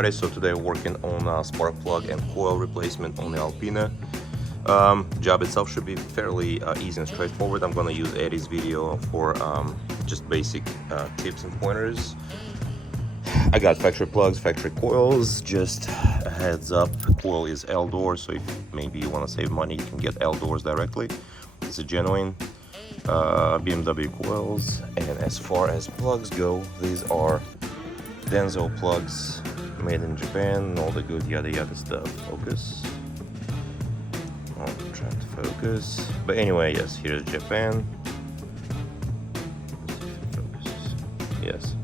everybody. So today we're working on a spark plug and coil replacement on the Alpina. Job itself should be fairly easy and straightforward. I'm gonna use Eddie's video for just basic tips and pointers. I got factory plugs, factory coils. Just a heads up, coil is L doors, so if maybe you want to save money, you can get L doors directly. It's a genuine BMW coils. And as far as plugs go, these are Denso plugs made in Japan, all the good yada yada stuff. Focus. I'm trying to focus. But anyway, yes, here's Japan. Yes.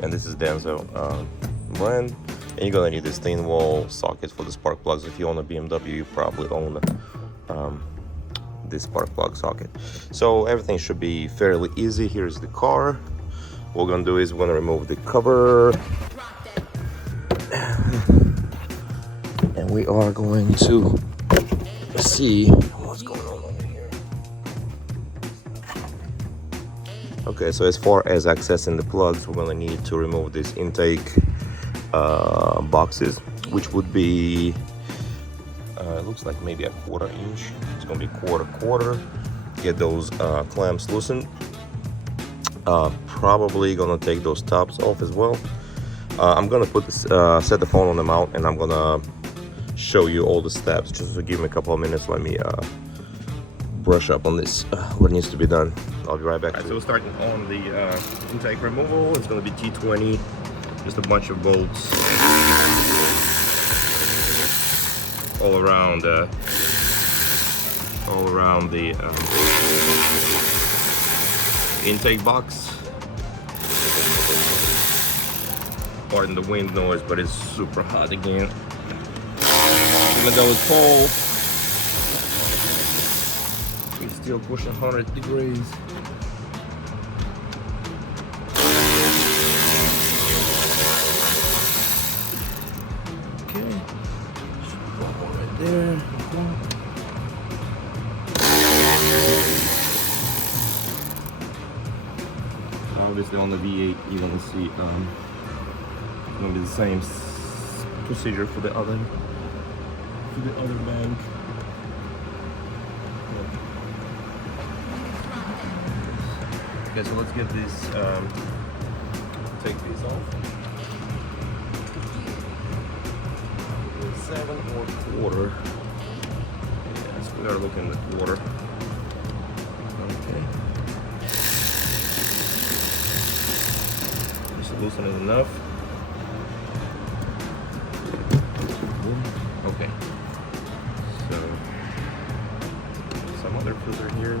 And this is Denso brand. And you're gonna need this thin wall socket for the spark plugs. If you own a BMW, you probably own this spark plug socket. So everything should be fairly easy. Here's the car. What we're gonna do is we're gonna remove the cover, and we are going to see what's going on over here. Okay, so as far as accessing the plugs, we're gonna need to remove these intake boxes, which would be it looks like maybe a 1/4 inch. It's gonna be quarter. Get those clamps loosened. Probably gonna take those tops off as well. I'm gonna put this set the phone on the mount, and I'm gonna show you all the steps. Just to give me a couple of minutes, let me brush up on this, what needs to be done. I'll be right back. So we're starting on the intake removal. It's gonna be T20, just a bunch of bolts all around the intake box. Pardon the wind noise, but it's super hot again. Even though it's cold, it's still pushing 100 degrees. Okay, one more right there. Obviously on the V8 you're gonna see it's gonna be the same procedure for the other bank. Okay, so let's get this take these off. 7 or 1/4. Yes, we gotta look in the 1/4. Okay. Loosen it enough. Okay. So some other filter here.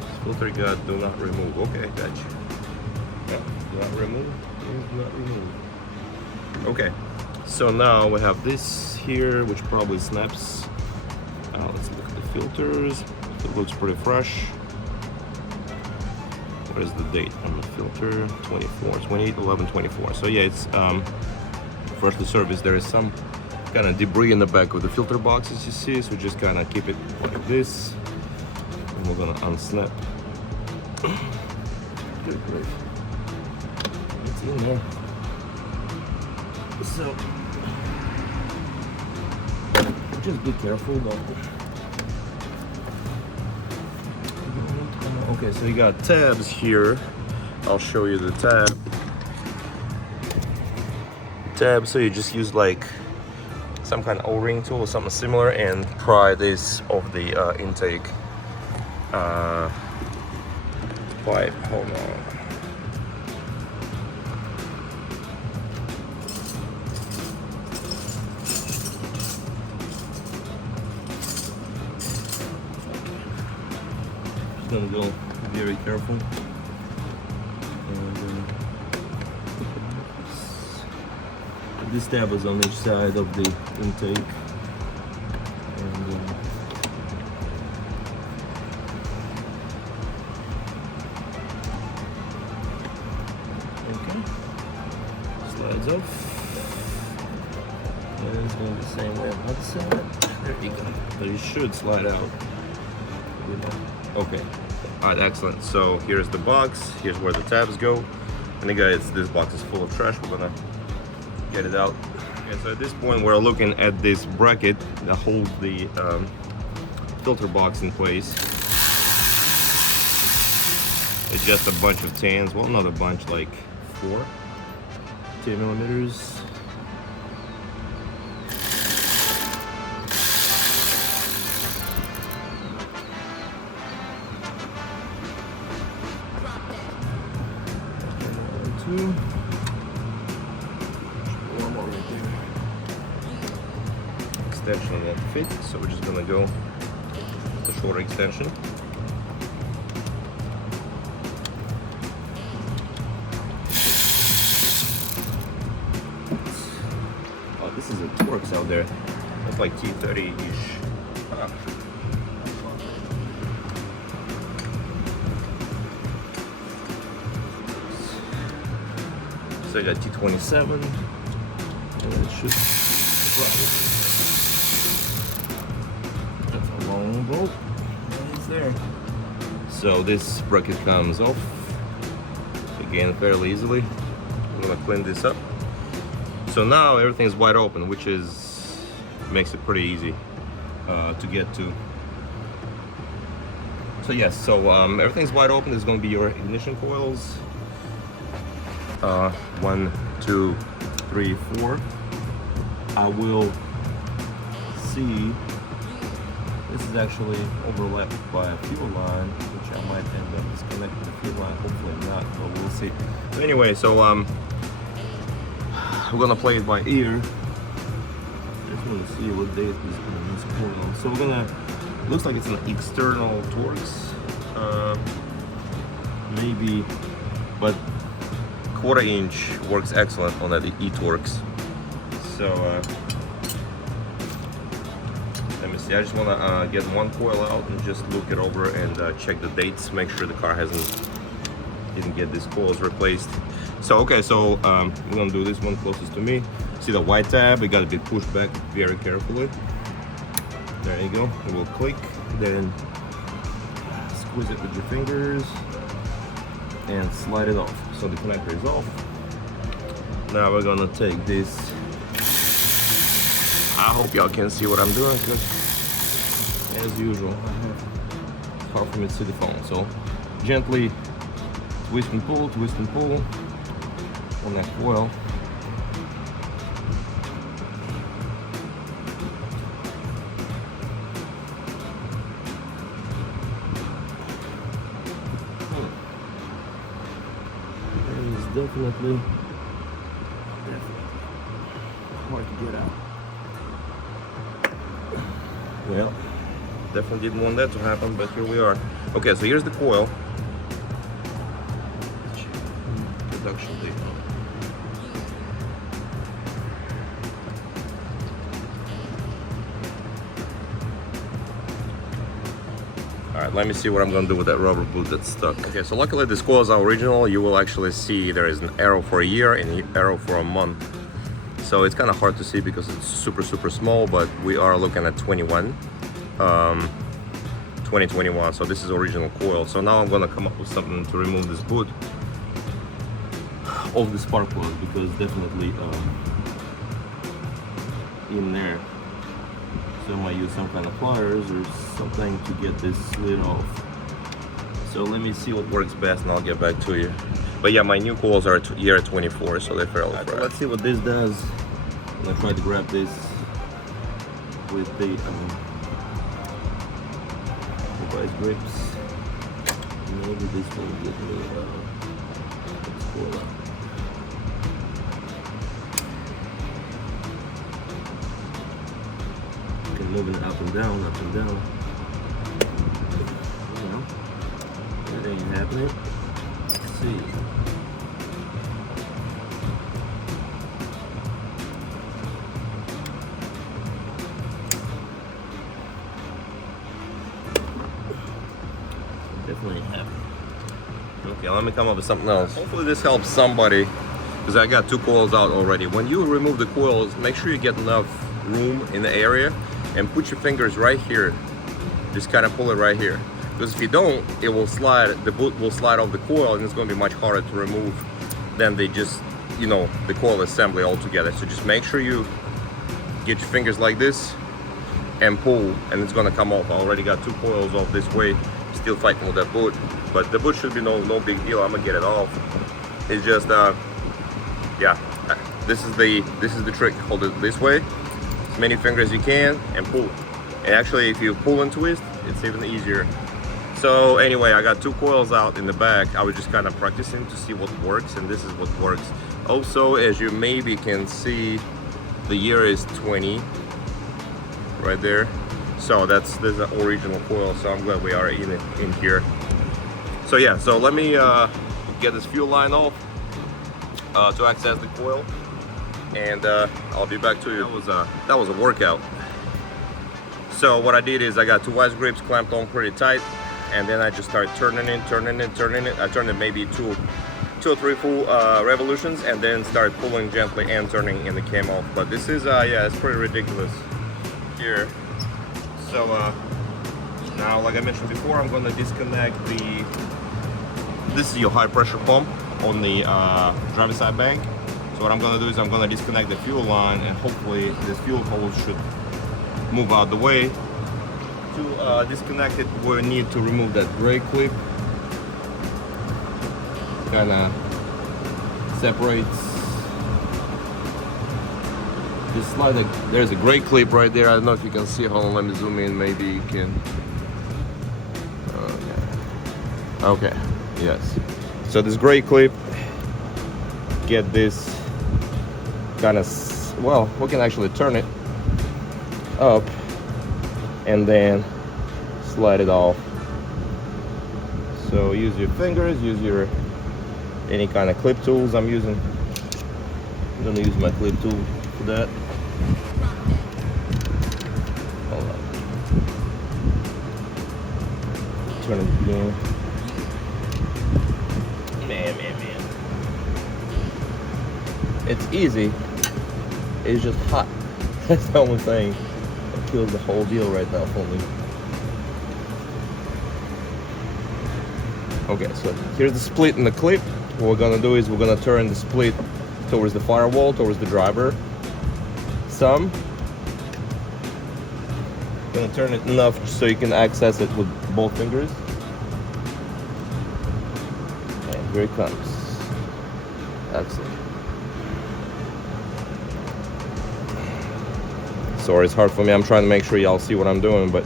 This filter got do not remove. Okay, gotcha. Yeah, do not remove. Do not remove. Okay. So now we have this here, which probably snaps. Let's look at the filters. It looks pretty fresh. What is the date on the filter? 28/11/24. So yeah, it's freshly serviced. There is some kind of debris in the back of the filter boxes, you see, so just kind of keep it like this, and we're gonna unsnap. Good grief. It's in there. So just be careful though. Okay, so you got tabs here. I'll show you the tab. So you just use like some kind of O-ring tool or something similar and pry this off the intake pipe. Hold on. Gonna go very careful. And this tab is on each side of the intake. And okay, slides off. And it's going to be the same way on the other side. There you go. But it should slide out. Okay. Alright, excellent. So here's the box, here's where the tabs go. And then guys, this box is full of trash. We're gonna get it out. Okay, so at this point we're looking at this bracket that holds the filter box in place. It's just a bunch of tans, well not a bunch, like 4 10 millimeters. One more right there. Extension won't fit, so we're just gonna go with the shorter extension. Oh, this is a Torx out there. That's like T30-ish. So I got T27, and it should that's a long bolt. It's there. So this bracket comes off again fairly easily. I'm gonna clean this up. So now everything's wide open, which makes it pretty easy to get to. So yes, so everything's wide open. There's gonna be your ignition coils. 1, 2, 3, 4. I will see. This is actually overlapped by a fuel line, which I might end up disconnecting the fuel line. Hopefully not, but we'll see. But anyway, so we're gonna play it by ear. Just want to see what date is gonna be on. So we're gonna. Looks like it's an external Torx, maybe, but 1/4 inch works excellent on that e-Torx. So let me see. I just want to get one coil out and just look it over and check the dates. Make sure the car didn't get these coils replaced. So okay, so we're gonna do this one closest to me. See the white tab? It got to be pushed back very carefully. There you go. It will click. Then squeeze it with your fingers and slide it off. So the connector is off. Now we're gonna take this. I hope y'all can see what I'm doing, because as usual, it's hard for me to see the phone. So gently twist and pull on that coil. Definitely hard to get out. Well, definitely didn't want that to happen, but here we are. Okay, so here's the coil. Production date. Alright, let me see what I'm gonna do with that rubber boot that's stuck. Okay, so luckily this coils are original. You will actually see there is an arrow for a year and an arrow for a month. So it's kind of hard to see because it's super small, but we are looking at 2021. So this is original coil. So now I'm gonna come up with something to remove this boot of the spark plug, because definitely in there. So I might use some kind of pliers or something to get this lid off. So let me see what works best and I'll get back to you. But yeah, my new coils are year 24, so they're fairly fresh. So let's see what this does. I'm gonna try to grab this with the vice grips. Maybe this will get me this coil out. Moving it up and down. Well, that ain't happening. Let's see. Definitely ain't happening. Okay, let me come up with something else. Hopefully this helps somebody, because I got 2 coils out already. When you remove the coils, make sure you get enough room in the area and put your fingers right here. Just kind of pull it right here. because if you don't, it will slide, the boot will slide off the coil, and it's going to be much harder to remove than they just, you know, the coil assembly altogether. So just make sure you get your fingers like this and pull, and it's going to come off. I already got 2 coils off this way, still fighting with that boot, but the boot should be no big deal. I'm gonna get it off. It's just yeah, this is the trick. Hold it this way, as many fingers as you can, and pull. And actually, if you pull and twist, it's even easier. So anyway, I got 2 coils out in the back. I was just kind of practicing to see what works, and this is what works. Also, as you maybe can see, the year is 20 right there. So there's an original coil, so I'm glad we are in here. So yeah, so let me get this fuel line off to access the coil, and I'll be back to you. That was a workout. So what I did is I got 2 vice grips clamped on pretty tight, and then I just started turning it. I turned it maybe 2 or 3 full revolutions, and then started pulling gently and turning, and it came off. But this is yeah, it's pretty ridiculous here. So now, like I mentioned before, I'm going to disconnect this is your high pressure pump on the driver's side bank. So what I'm going to do is I'm going to disconnect the fuel line, and hopefully this fuel hose should move out the way. To disconnect it, we need to remove that gray clip. Kind of separates this slide. There's a gray clip right there. I don't know if you can see. Hold on, let me zoom in. Maybe you can. Okay. Yes. So this gray clip, get this kind of, well, we can actually turn it up and then slide it off. So use your fingers, use your any kind of clip tools. I'm gonna use my clip tool for that. Hold on. Turn it again. Man. It's easy. It's just hot. That's the only thing that kills the whole deal right now for me. Okay, so here's the split in the clip. What we're gonna do is we're gonna turn the split towards the firewall, towards the driver. Some. Gonna turn it enough so you can access it with both fingers. And here it comes. That's it. Sorry, it's hard for me. I'm trying to make sure y'all see what I'm doing, but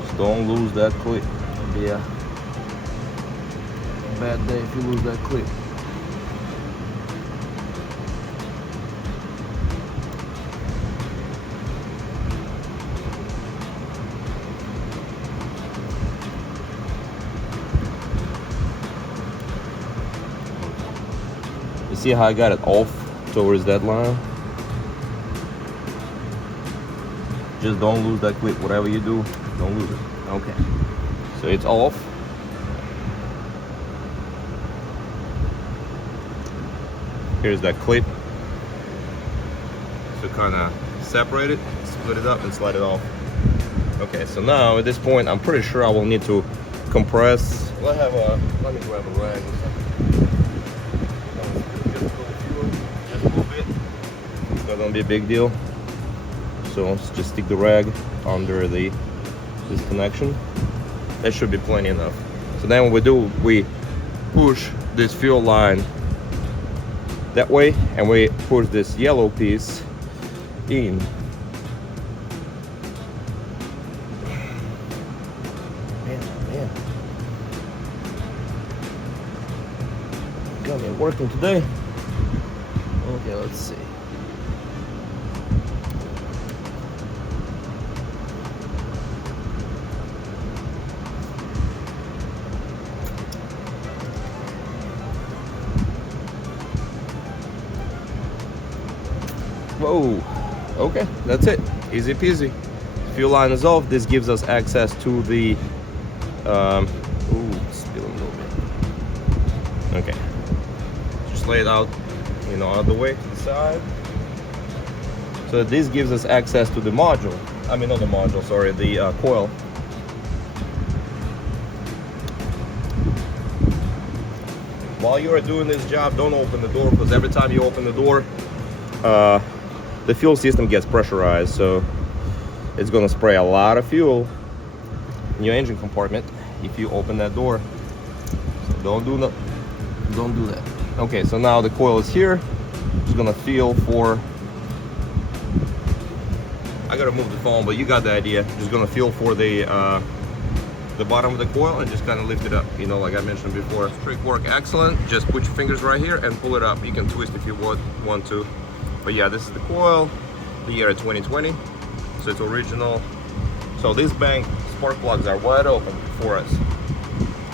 just don't lose that clip. It'll be a bad day if you lose that clip. You see how I got it off towards that line? Just don't lose that clip. Whatever you do, don't lose it. Okay. So it's off. Here's that clip. So kind of separate it, split it up, and slide it off. Okay, so now at this point, I'm pretty sure I will need to compress. Let me grab a rag or something. Just a little bit. It's not gonna be a big deal. So let's just stick the rag under this connection. That should be plenty enough. So then what we do, we push this fuel line that way, and we push this yellow piece in. Man. Got me working today. Okay, let's see. Whoa, okay, that's it, easy peasy. Fuel line is off. This gives us access to the ooh, spilling a little bit. Okay, just lay it out you know, out of the way to the side. So this gives us access to the module. I mean, not the module, sorry, the coil. While you are doing this job, don't open the door, because every time you open the door, the fuel system gets pressurized, so it's gonna spray a lot of fuel in your engine compartment if you open that door. So don't do that. Okay, so now the coil is here. Just gonna feel for, I gotta move the phone, but you got the idea. Just gonna feel for the bottom of the coil and just kind of lift it up, you know, like I mentioned before. Trick work excellent. Just put your fingers right here and pull it up. You can twist if you want to, but yeah, this is the coil, the year 2020, so it's original. So this bank spark plugs are wide open for us.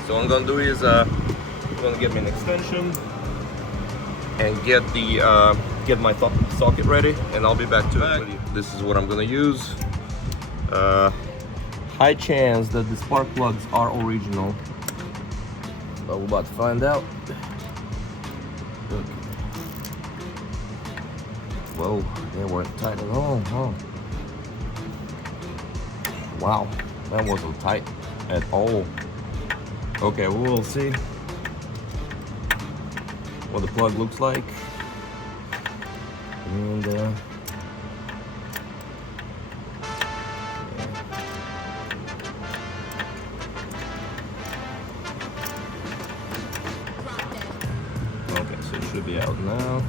So what I'm gonna do is I'm gonna get me an extension and get the get my socket ready, and I'll be back to it. This is what I'm gonna use. High chance that the spark plugs are original, but we're about to find out. Okay. Whoa, they weren't tight at all, huh? Wow, that wasn't tight at all. Okay, we'll see what the plug looks like. And should be out now.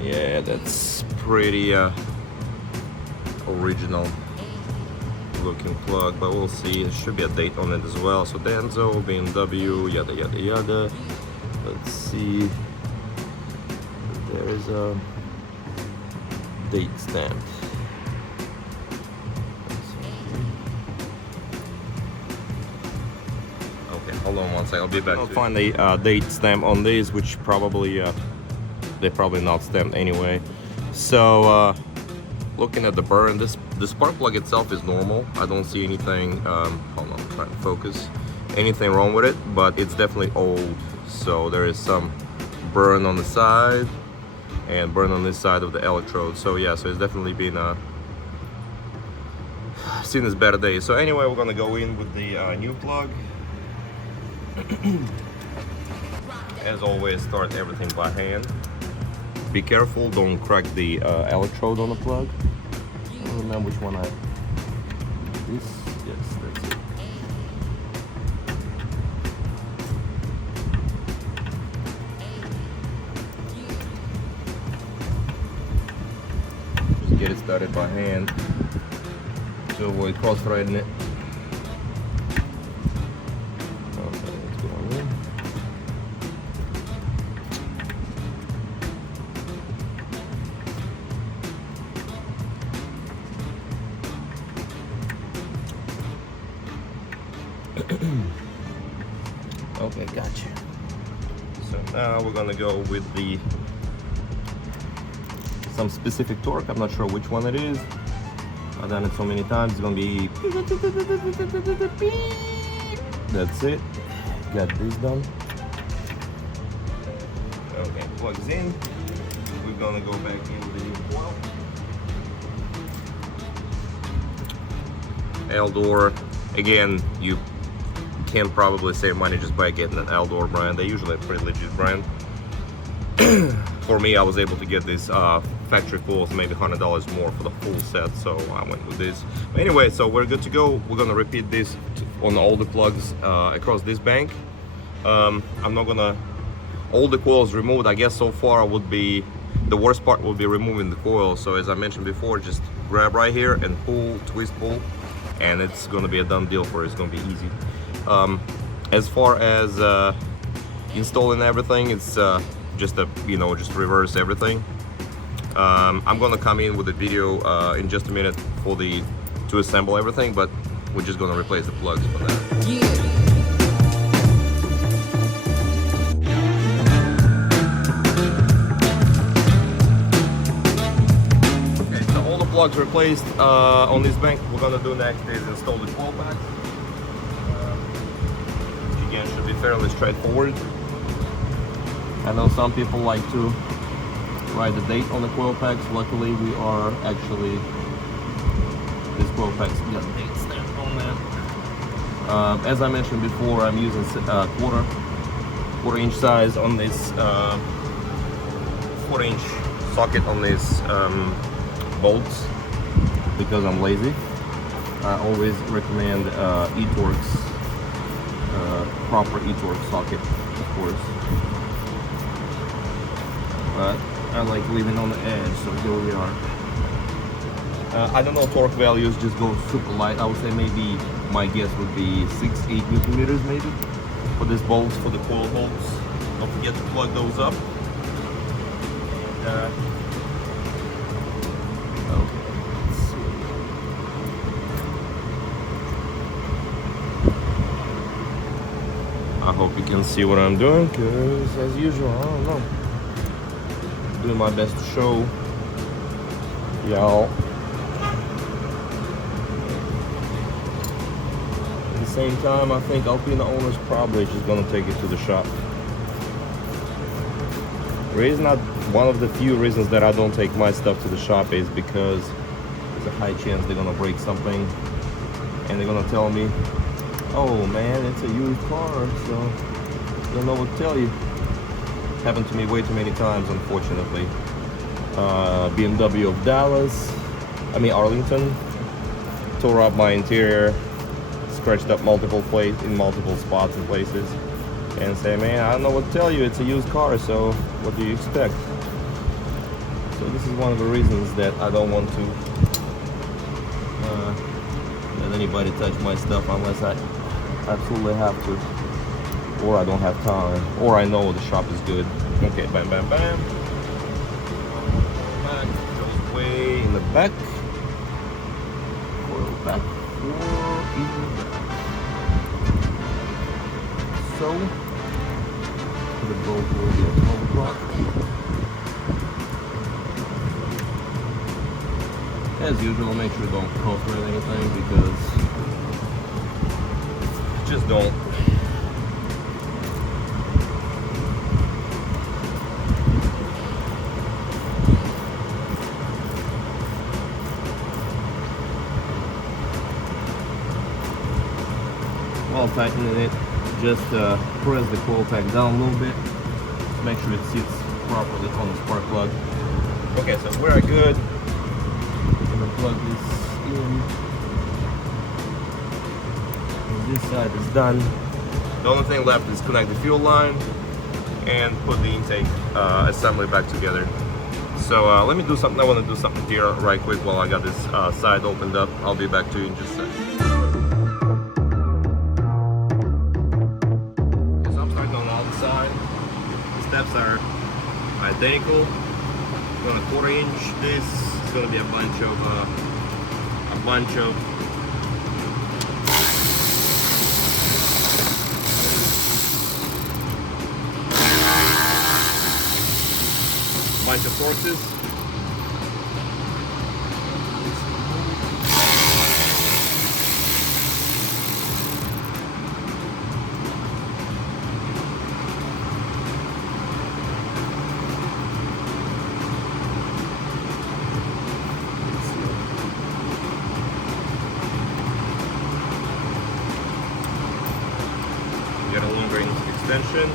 Yeah, that's pretty original looking plug, but we'll see. There should be a date on it as well. So Denso, BMW, yada yada yada. Let's see. There is a date stamp. Hold on one second, I'll be back. I'll find the date stamp on this, which probably they're probably not stamped anyway. So looking at the burn, the spark plug itself is normal. I don't see anything. Hold on, I'm trying to focus. Anything wrong with it, but it's definitely old. So there is some burn on the side and burn on this side of the electrode. So yeah, so it's definitely been seen its better days. So anyway, we're gonna go in with the new plug. As always, start everything by hand. Be careful, don't crack the electrode on the plug. I don't remember which one this, yes, that's it. Just get it started by hand to avoid cross-threading it. Okay, gotcha. So now we're gonna go with some specific torque. I'm not sure which one it is. I've done it so many times. It's gonna be. That's it. Got this done. Okay, plugs in. We're gonna go back in the coil. Eldor. Again, you can probably save money just by getting an Eldor brand. They usually a pretty legit brand. For me, I was able to get this factory full, so maybe $100 more for the full set, so I went with this. But anyway, so we're good to go. We're gonna repeat this on all the plugs across this bank. I'm not gonna, all the coils removed. I guess so far would be, the worst part will be removing the coil. So as I mentioned before, just grab right here and pull, twist, pull, and it's gonna be a done deal for it. It's gonna be easy. As far as installing everything, it's just just reverse everything. I'm gonna come in with a video in just a minute to assemble everything, but we're just gonna replace the plugs for that. Yeah. Plugs replaced on this bank. What we're gonna do next is install the coil packs, which again should be fairly straightforward. I know some people like to write the date on the coil packs. Luckily, we are actually, this coil pack's got date stamp on that. As I mentioned before, I'm using quarter inch size on this 4-inch socket on these bolts because I'm lazy. I always recommend e-Torx, proper e-Torx socket, of course. But I like leaving on the edge, so here we are. I don't know torque values, just go super light. I would say maybe, my guess would be 6-8 Newton meters maybe for these bolts, for the coil bolts. Don't forget to plug those up. Okay, let's see. I hope you can see what I'm doing, because as usual, I don't know. Doing my best to show y'all. At the same time, I think Alpina owners probably just gonna take it to the shop. Reason one of the few reasons that I don't take my stuff to the shop is because there's a high chance they're gonna break something and they're gonna tell me, oh man, it's a used car, so I don't know what to tell you. Happened to me way too many times, unfortunately. BMW of Arlington, tore up my interior, scratched up multiple plates in multiple spots and places, and say, man, I don't know what to tell you, it's a used car, so what do you expect? So this is one of the reasons that I don't want to let anybody touch my stuff unless I absolutely have to, or I don't have time, or I know the shop is good. Okay, bam, bam, bam. Back goes way in the back. Coil back 4 in the back. So the bolt will be at 12 o'clock. As usual, make sure don't cross thread anything, because just don't. While tightening it, just press the coil pack down a little bit. Make sure it sits properly on the spark plug. Okay, so we're good. I'm gonna plug this in. And this side is done. The only thing left is connect the fuel line and put the intake assembly back together. So let me do something. I want to do something here right quick while I got this side opened up. I'll be back to you in just a second. Steps are identical. I'm going to 1/4 inch this. It's going to be a bunch of forces. Get a longer extension.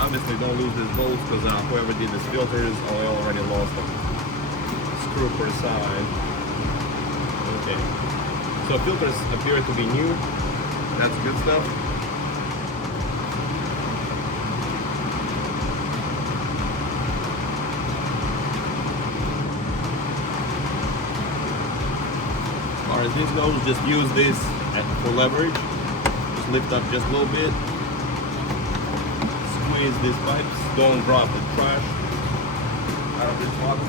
Obviously don't lose these bolts, because whoever did these filters, I already lost a screw per side. Okay. So filters appear to be new. That's good stuff. As this goes, just use this for leverage. Just lift up just a little bit. Squeeze these pipes. Don't drop the trash out of this bottle.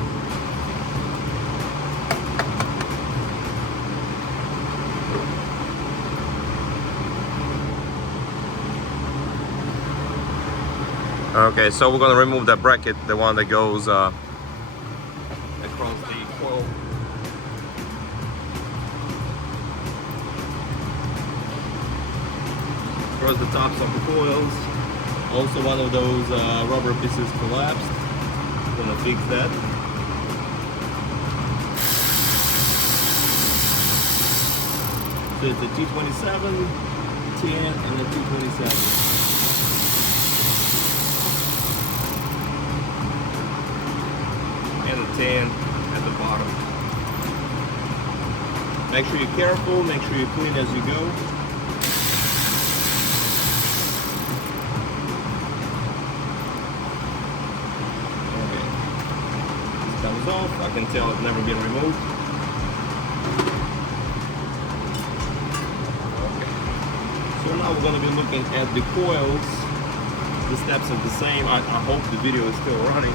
Okay, so we're gonna remove that bracket, the one that goes across the coil. across the tops of the coils. Also, one of those rubber pieces collapsed. Gonna fix that. So it's the T27, 10, and the T27. And the 10 at the bottom. Make sure you're careful, make sure you clean as you go. Okay. This comes off. I can tell it's never been removed. Okay. So now we're going to be looking at the coils. The steps are the same. I hope the video is still running.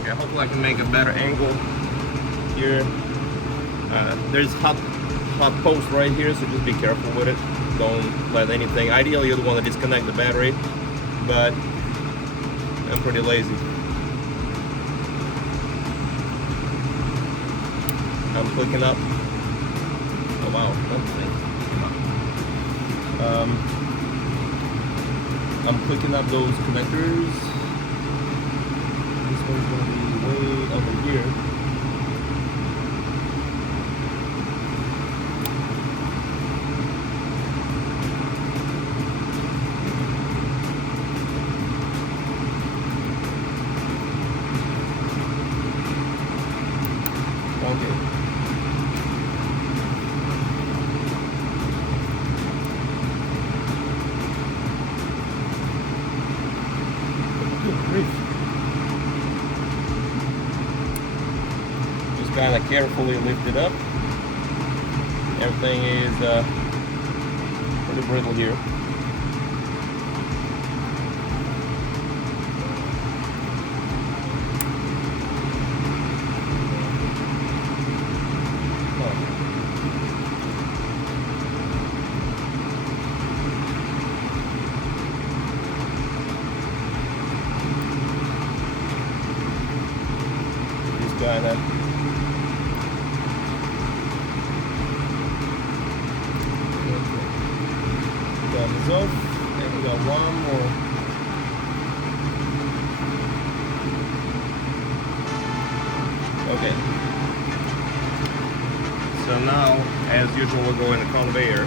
Okay, hopefully I can make a better angle here. There's hot post right here, so just be careful with it. Don't let anything. Ideally, you'd want to disconnect the battery, but I'm pretty lazy. I'm clicking up. Oh wow, I'm clicking up those connectors. This one's gonna be way over here. Just kind of carefully lift it up. Everything is pretty brittle here. Kind of thumbs up, and we got one more. Okay. So now, as usual, we'll go in the conveyor.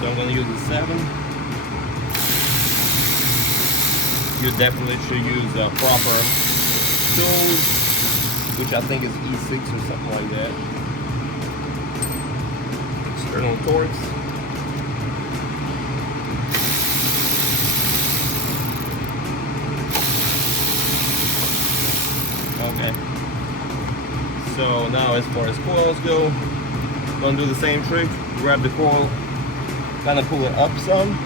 So I'm going to use the 7. You definitely should use proper tools, which I think is E6 or something like that. External torques. Okay. So now as far as coils go, I'm gonna do the same trick. Grab the coil, kind of pull it up some.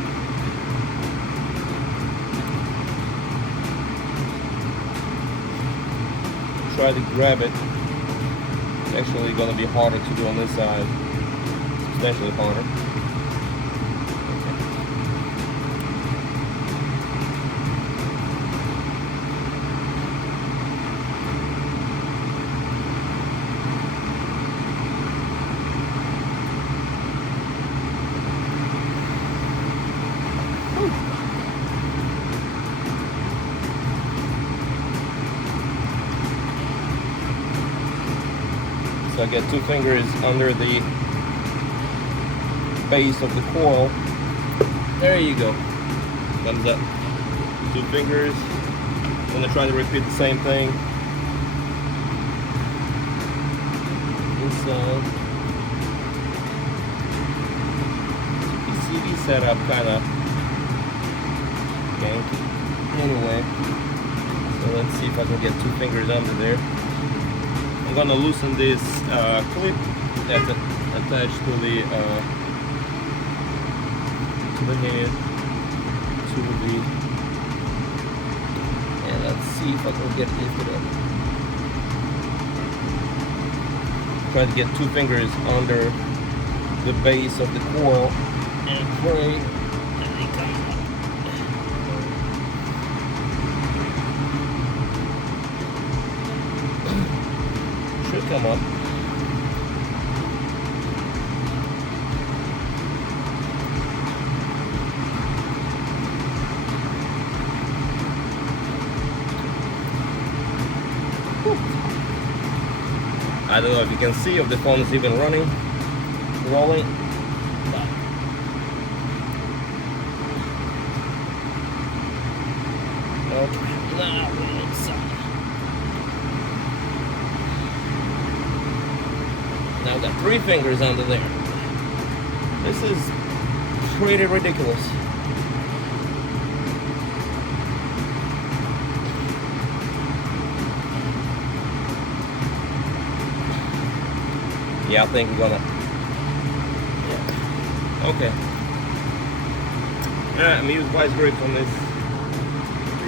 Try to grab it. It's actually going to be harder to do on this side. Substantially harder. So I get 2 fingers under the base of the coil. There you go. Thumbs up. 2 fingers. I'm going to try to repeat the same thing. Inside. PCB setup kind of janky. Anyway, so let's see if I can get 2 fingers under there. I'm gonna loosen this clip that's attached to the head, and let's see if I can get lifted up. Try to get 2 fingers under the base of the coil and pray that they come up. Should come up. I don't know if you can see if the phone is even rolling. Okay, now we're inside. Now I've got 3 fingers under there. This is pretty ridiculous. Yeah, I think we're gonna. Yeah. Okay. Alright, I'm gonna use vice grips on this.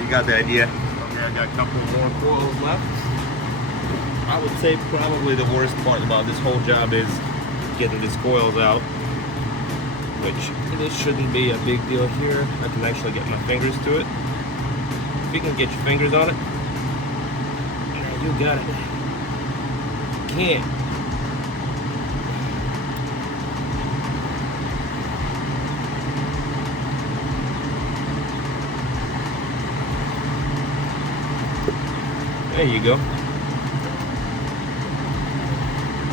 You got the idea. Okay, I got a couple more coils left. I would say probably the worst part about this whole job is getting these coils out, which this shouldn't be a big deal here. I can actually get my fingers to it. If you can get your fingers on it, yeah, you got it. Can't. There you go.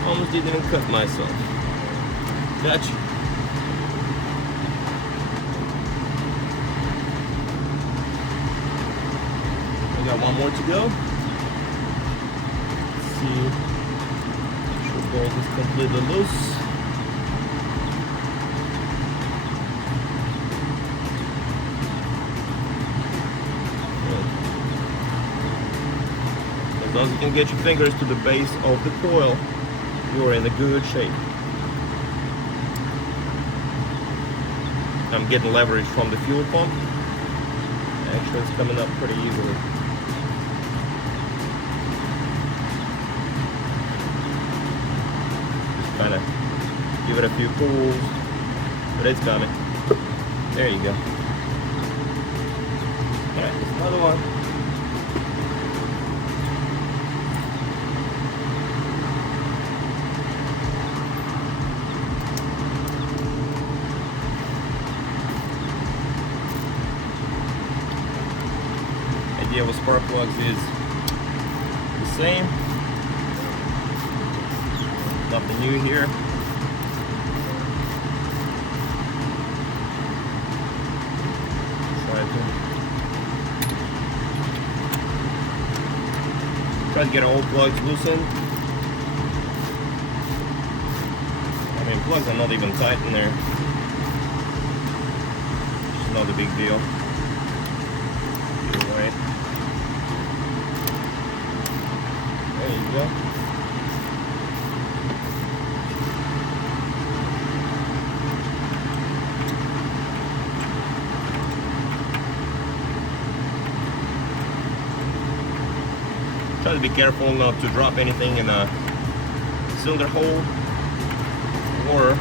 Almost didn't even cut myself. Gotcha. I got one more to go. Let's see. Make sure the bolt is completely loose. As long as you can get your fingers to the base of the coil, you're in a good shape. I'm getting leverage from the fuel pump. Actually, it's coming up pretty easily. Just kind of give it a few pulls, but it's coming. There you go. Alright, there's another one. Idea with spark plugs is the same. Nothing new here. Try to get old plugs loosened. I mean, plugs are not even tight in there. It's not a big deal. Either way. There you go. Try to be careful not to drop anything in a cylinder hole or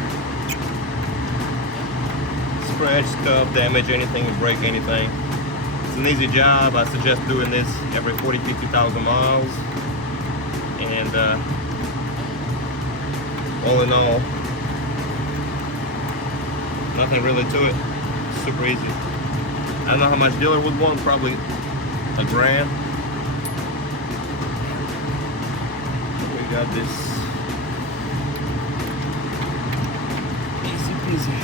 scratch stuff, damage anything, break anything. It's an easy job. I suggest doing this every 40,000-50,000 miles. And all in all, nothing really to it. Super easy. I don't know how much dealer would want, probably $1,000. We got this easy peasy.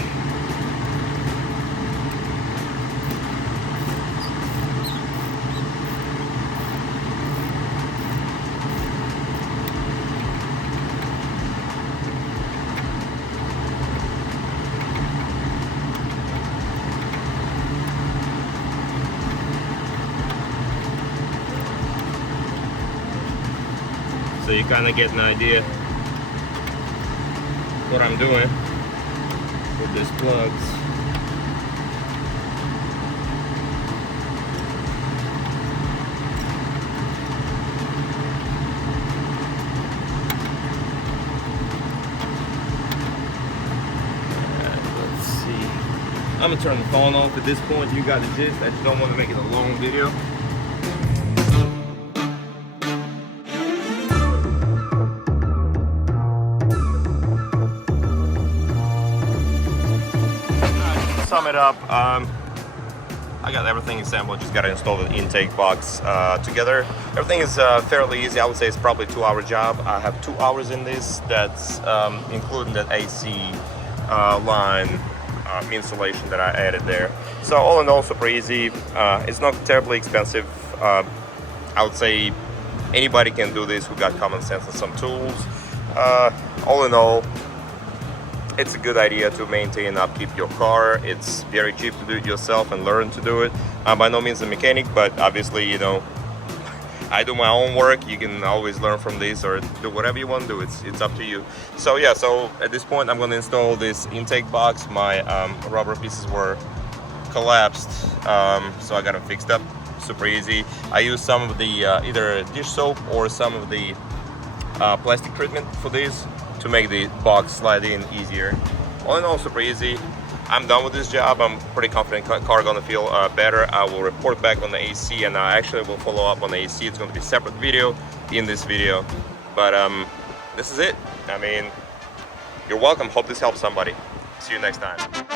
So you kind of get an idea what I'm doing with these plugs. Let's see. I'm gonna turn the phone off at this point. You got the gist. I just don't want to make it a long video. Sum it up, I got everything assembled, just gotta install the intake box together. Everything is fairly easy. I would say it's probably a 2-hour job. I have 2 hours in this. That's including that AC line insulation that I added there. So all in all, super easy. It's not terribly expensive. I would say anybody can do this who got common sense and some tools. All in all, it's a good idea to maintain and upkeep your car. It's very cheap to do it yourself and learn to do it. I'm by no means a mechanic, but obviously, you know, I do my own work. You can always learn from this or do whatever you want to do. It's up to you. So yeah, so at this point, I'm going to install this intake box. My rubber pieces were collapsed, so I got them fixed up. Super easy. I use some of the either dish soap or some of the plastic treatment for this to make the box slide in easier. All in all, super easy. I'm done with this job. I'm pretty confident car gonna feel better. I will report back on the AC, and I actually will follow up on the AC. It's going to be a separate video in this video, but this is it. I mean, you're welcome. Hope this helps somebody. See you next time.